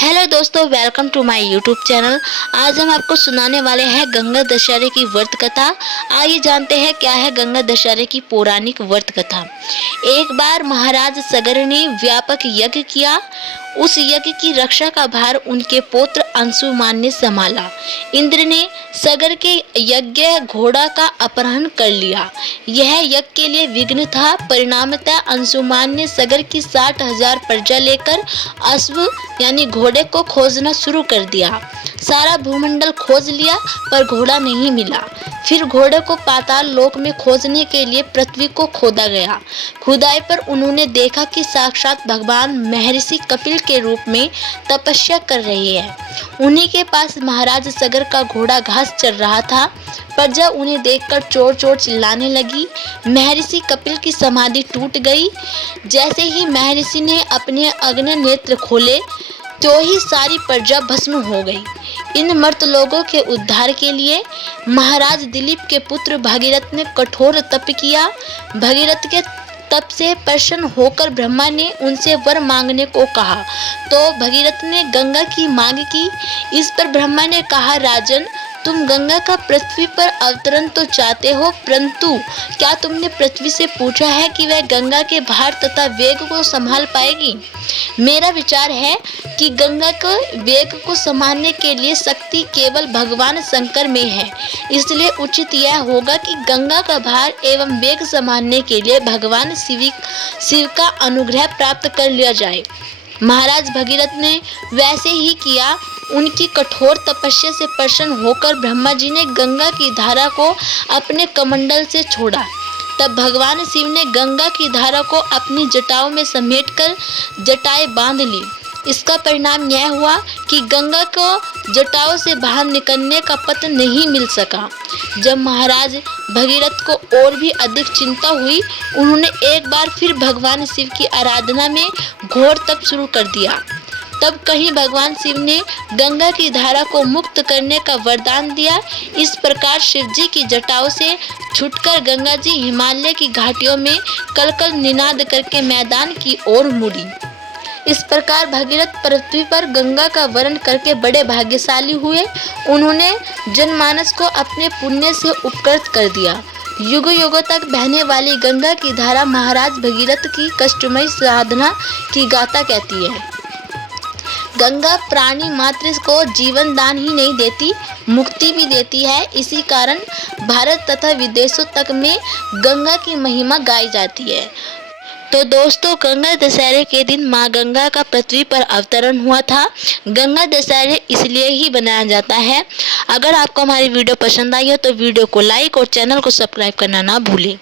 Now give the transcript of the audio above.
Hello दोस्तों, welcome to my YouTube channel. आज हम आपको सुनाने वाले हैं गंगा दशहरे की व्रत कथा। आइए जानते हैं क्या है गंगा दशहरे की पौराणिक व्रत कथा। एक बार महाराज सगर ने व्यापक यज्ञ किया। उस यज्ञ की रक्षा का भार उनके पुत्र अंशुमान ने संभाला। इंद्र ने सगर के यज्ञ घोड़ा का अपहरण कर लिया। यह यज्ञ के लिए विघ्न था। परिणामतः अंशुमान ने सगर की 60,000 प्रजा लेकर अश्व यानी घोड़े को खोजना शुरू कर दिया। सारा भूमंडल खोज लिया पर घोड़ा नहीं मिला। फिर घोड़े को पाताल लोक में खोजने के लिए पृथ्वी को खोदा गया। खुदाई पर उन्होंने देखा कि साक्षात भगवान महर्षि कपिल के रूप में तपस्या कर रहे हैं। उन्हीं के पास महाराज सगर का घोड़ा घास चर रहा था। प्रजा उन्हें देखकर चोर चोर चिल्लाने लगी। महर्षि कपिल की समाधि टूट गई। जैसे ही महर्षि ने अपने अग्नि नेत्र खोले तो ही सारी प्रजा भस्म हो गई। इन मर्त लोगों के उद्धार के लिए महाराज दिलीप के पुत्र भगीरथ ने कठोर तप किया। भगीरथ के तप से प्रसन्न होकर ब्रह्मा ने उनसे वर मांगने को कहा तो भगीरथ ने गंगा की मांग की। इस पर ब्रह्मा ने कहा, राजन, तुम गंगा का पृथ्वी पर अवतरण तो चाहते हो, परंतु क्या तुमने पृथ्वी से पूछा है कि वह गंगा के भार तथा वेग को संभाल पाएगी? मेरा विचार है कि गंगा के वेग को संभालने के लिए शक्ति केवल भगवान शंकर में है। इसलिए उचित यह होगा कि गंगा का भार एवं वेग संभालने के लिए भगवान शिव का अनुग्रह प्राप्त कर लिया जाए। महाराज भगीरथ ने वैसे ही किया। उनकी कठोर तपस्या से प्रसन्न होकर ब्रह्मा जी ने गंगा की धारा को अपने कमंडल से छोड़ा। तब भगवान शिव ने गंगा की धारा को अपनी जटाओं में समेटकर जटाएं बांध ली। इसका परिणाम यह हुआ कि गंगा को जटाओं से बाहर निकलने का पथ नहीं मिल सका। जब महाराज भगीरथ को और भी अधिक चिंता हुई, उन्होंने एक बार फिर भगवान शिव की आराधना में घोर तप शुरू कर दिया। तब कहीं भगवान शिव ने गंगा की धारा को मुक्त करने का वरदान दिया। इस प्रकार शिव जी की जटाओं से छूटकर गंगा जी हिमालय की घाटियों में कलकल निनाद करके मैदान की ओर मुड़ी। इस प्रकार भगीरथ पृथ्वी पर गंगा का वरण करके बड़े भाग्यशाली हुए। उन्होंने जनमानस को अपने पुण्य से उपकृत कर दिया। युगों युगों तक बहने वाली गंगा की धारा महाराज भगीरथ की कष्टमयी साधना की गाथा कहती है। गंगा प्राणी मात्र को जीवन दान ही नहीं देती, मुक्ति भी देती है। इसी कारण भारत तथा विदेशों तक में गंगा की महिमा गाई जाती है। तो दोस्तों, गंगा दशहरे के दिन माँ गंगा का पृथ्वी पर अवतरण हुआ था। गंगा दशहरे इसलिए ही बनाया जाता है। अगर आपको हमारी वीडियो पसंद आई हो तो वीडियो को लाइक और चैनल को सब्सक्राइब करना ना भूलें।